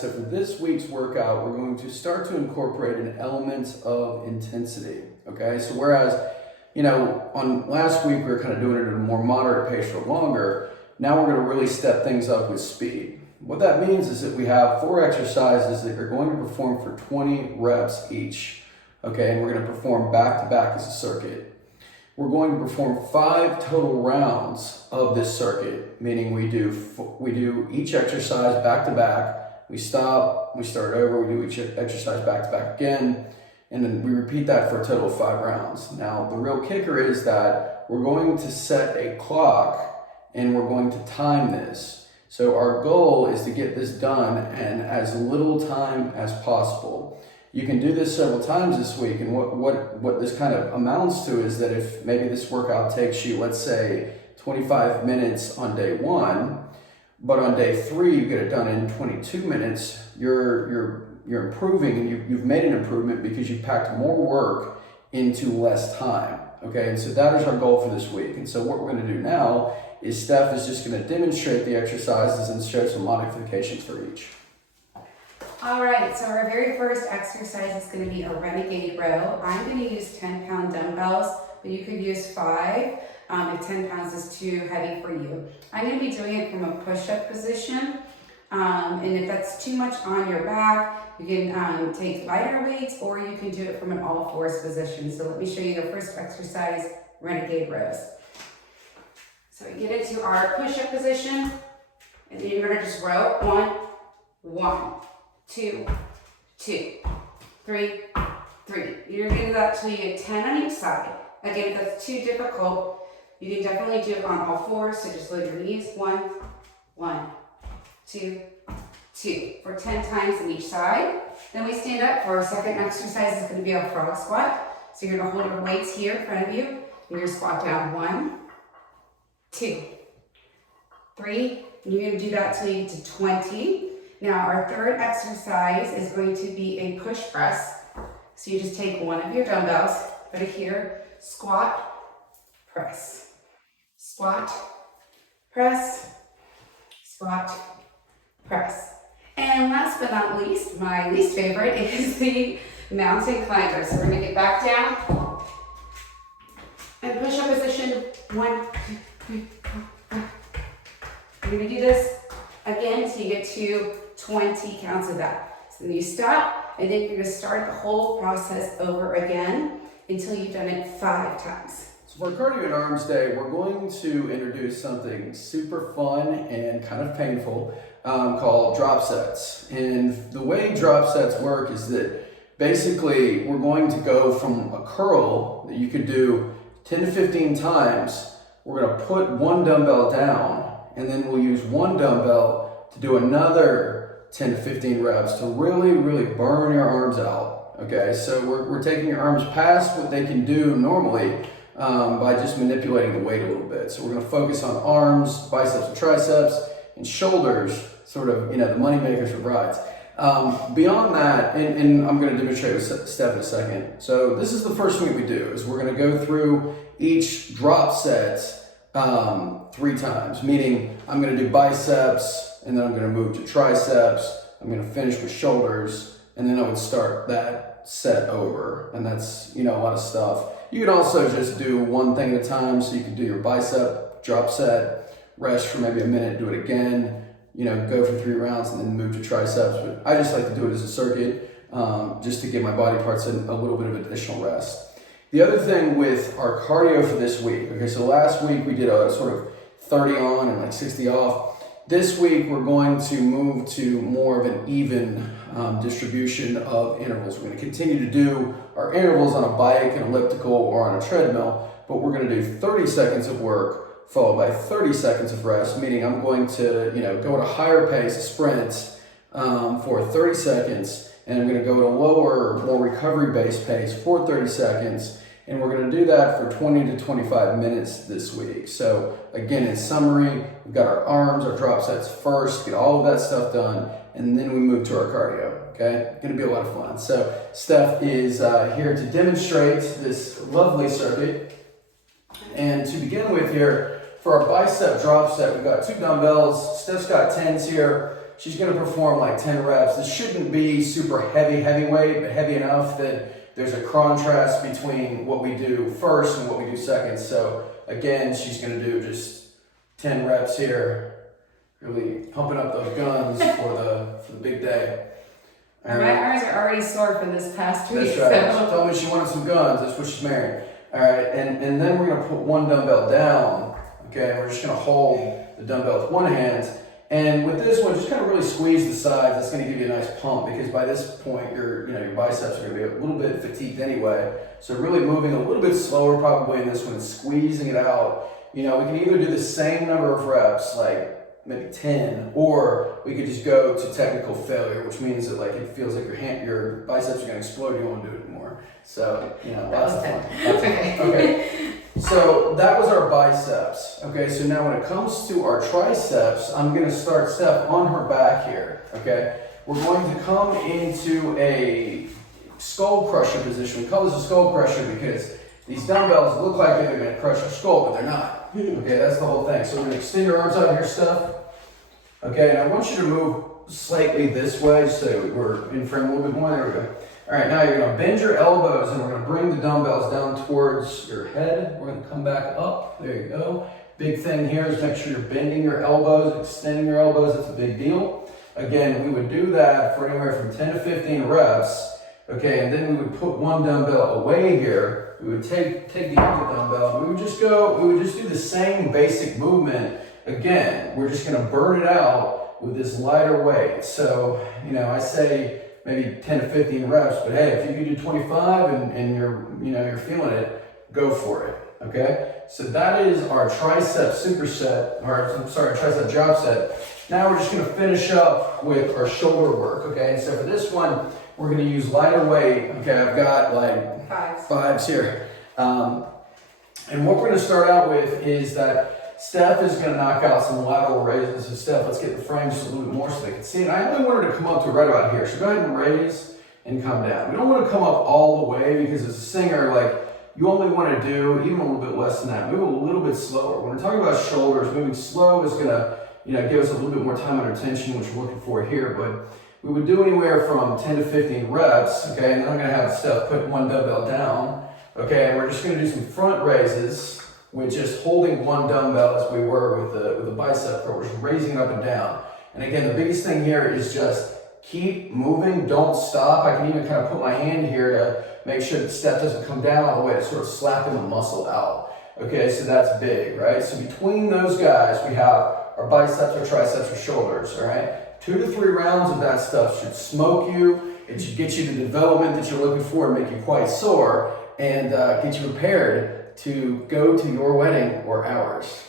guys, so for this week's workout, we're going to start to incorporate an element of intensity, okay? So whereas, on last week we were kind of doing it at a more moderate pace or longer, now we're going to really step things up with speed. What that means is that we have 4 exercises that are going to perform for 20 reps each, okay? And we're going to perform back to back as a circuit. We're going to perform 5 total rounds of this circuit, meaning we do each exercise back to back, we stop, we start over, we do each exercise back to back again, and then we repeat that for a total of 5 rounds. Now, the real kicker is that we're going to set a clock and we're going to time this. So our goal is to get this done in as little time as possible. You can do this several times this week, and what this kind of amounts to is that if maybe this workout takes you, let's say, 25 minutes on day 1, but on day 3 you get it done in 22 minutes, you're improving, and you've made an improvement because you've packed more work into less time, okay? And so that is our goal for this week. And so what we're going to do now is Steph is just going to demonstrate the exercises and show some modifications for each. All right, so our very first exercise is going to be a renegade row. I'm going to use 10-pound dumbbells, but you could use 5 if 10 pounds is too heavy for you. I'm going to be doing it from a push-up position, and if that's too much on your back, you can take lighter weights, or you can do it from an all-fours position. So let me show you the first exercise, renegade rows. So we get into our push-up position, and then you're going to just row 1, 2, 2, 3, 3. You're going to do that till you get 10 on each side. Again, if that's too difficult, you can definitely do it on all 4. So just load your knees. 1, 2, 2. For 10 times on each side. Then we stand up for our second exercise. It's going to be a frog squat. So you're going to hold your weights here in front of you. And you're going to squat down. 1, 2, 3. And you're going to do that till you get to 20. Now our third exercise is going to be a push press. So you just take one of your dumbbells, put it here, squat, press, squat, press, squat, press. And last but not least, my least favorite is the mountain climber. So we're going to get back down and push up position. 1, 2, 3, 4, 5. You're going to do this again until you get to 20 counts of that. So then you stop, and then you're going to start the whole process over again until you've done it 5 times. So for cardio and arms day, we're going to introduce something super fun and kind of painful called drop sets. And the way drop sets work is that basically we're going to go from a curl that you could do 10 to 15 times. We're going to put one dumbbell down, and then we'll use one dumbbell to do another 10 to 15 reps to really, really burn your arms out, okay? So we're taking your arms past what they can do normally by just manipulating the weight a little bit. So we're gonna focus on arms, biceps and triceps, and shoulders, sort of, the money makers for brides. Beyond that, and I'm gonna demonstrate with Steph in a second. So this is the first thing we do, is we're gonna go through each drop set 3 times, meaning I'm gonna do biceps, and then I'm going to move to triceps, I'm going to finish with shoulders, and then I would start that set over. And that's, a lot of stuff. You can also just do one thing at a time, so you can do your bicep, drop set, rest for maybe a minute, do it again, go for 3 rounds, and then move to triceps. But I just like to do it as a circuit, just to give my body parts a little bit of additional rest. The other thing with our cardio for this week, okay, so last week we did a sort of 30 on and like 60 off. This week, we're going to move to more of an even distribution of intervals. We're going to continue to do our intervals on a bike, an elliptical, or on a treadmill, but we're going to do 30 seconds of work followed by 30 seconds of rest, meaning I'm going to go at a higher pace, a sprint, for 30 seconds, and I'm going to go at a lower, more recovery-based pace for 30 seconds, and we're going to do that for 20 to 25 minutes this week. So again, in summary, we've got our arms, our drop sets first, get all of that stuff done, and then we move to our cardio, okay? Going to be a lot of fun. So Steph is here to demonstrate this lovely circuit. And to begin with here, for our bicep drop set, we've got 2 dumbbells. Steph's got 10s here. she's going to perform like 10 reps. This shouldn't be super heavyweight, but heavy enough that there's a contrast between what we do first and what we do second. So again, she's going to do just 10 reps here, really pumping up those guns for the big day. All right. My arms are already sore from this past week. That's right. She told me she wanted some guns. That's what she's married. All right, and then we're going to put one dumbbell down. Okay, we're just going to hold the dumbbell with one hand. And with this one, just kind of really squeeze the sides. That's going to give you a nice pump because by this point, your biceps are going to be a little bit fatigued anyway. So really moving a little bit slower probably in this one, squeezing it out. We can either do the same number of reps, like maybe 10, or we could just go to technical failure, which means that like it feels like your biceps are going to explode. You don't want to do it anymore. So lots of fun. Okay. So that was our biceps. Okay, so now when it comes to our triceps, I'm going to start Steph on her back here. Okay, we're going to come into a skull crusher position. We call this a skull crusher because these dumbbells look like they're going to crush your skull, but they're not. Okay, that's the whole thing. So we're going to extend your arms out here, Steph. Okay, and I want you to move slightly this way so we're in frame a little bit more. There we go. All right, now you're going to bend your elbows and we're going to bring the dumbbells down towards your head. We're going to come back up. There you go. Big thing here is make sure you're bending your elbows, extending your elbows. That's a big deal. Again, we would do that for anywhere from 10 to 15 reps. Okay, and then we would put one dumbbell away here. We would take the other dumbbell and we would just do the same basic movement. Again, we're just going to burn it out with this lighter weight. So, I say maybe 10 to 15 reps, but hey, if you can do 25 and you're feeling it, go for it. Okay? So that is our tricep superset, tricep drop set. Now we're just going to finish up with our shoulder work. Okay? So for this one, we're going to use lighter weight. Okay, I've got like fives here. And what we're going to start out with is that Steph is going to knock out some lateral raises. So Steph, let's get the frame just a little bit more so they can see it. I only want her to come up to right about here. So go ahead and raise and come down. We don't want to come up all the way because as a singer, like you only want to do even a little bit less than that. Move a little bit slower. When we're talking about shoulders, moving slow is going to give us a little bit more time under tension, which we're looking for here. But we would do anywhere from 10 to 15 reps. Okay, and then I'm going to have Steph put one dumbbell down. Okay, and we're just going to do some front raises with just holding one dumbbell as we were with the bicep curl. We're just raising it up and down. And again, the biggest thing here is just keep moving, don't stop. I can even kind of put my hand here to make sure that Steph doesn't come down all the way to sort of slapping the muscle out. Okay, so that's big, right? So between those guys, we have our biceps, our triceps, our shoulders, all right? 2 to 3 rounds of that stuff should smoke you. It should get you the development that you're looking for and make you quite sore and get you prepared to go to your wedding or ours.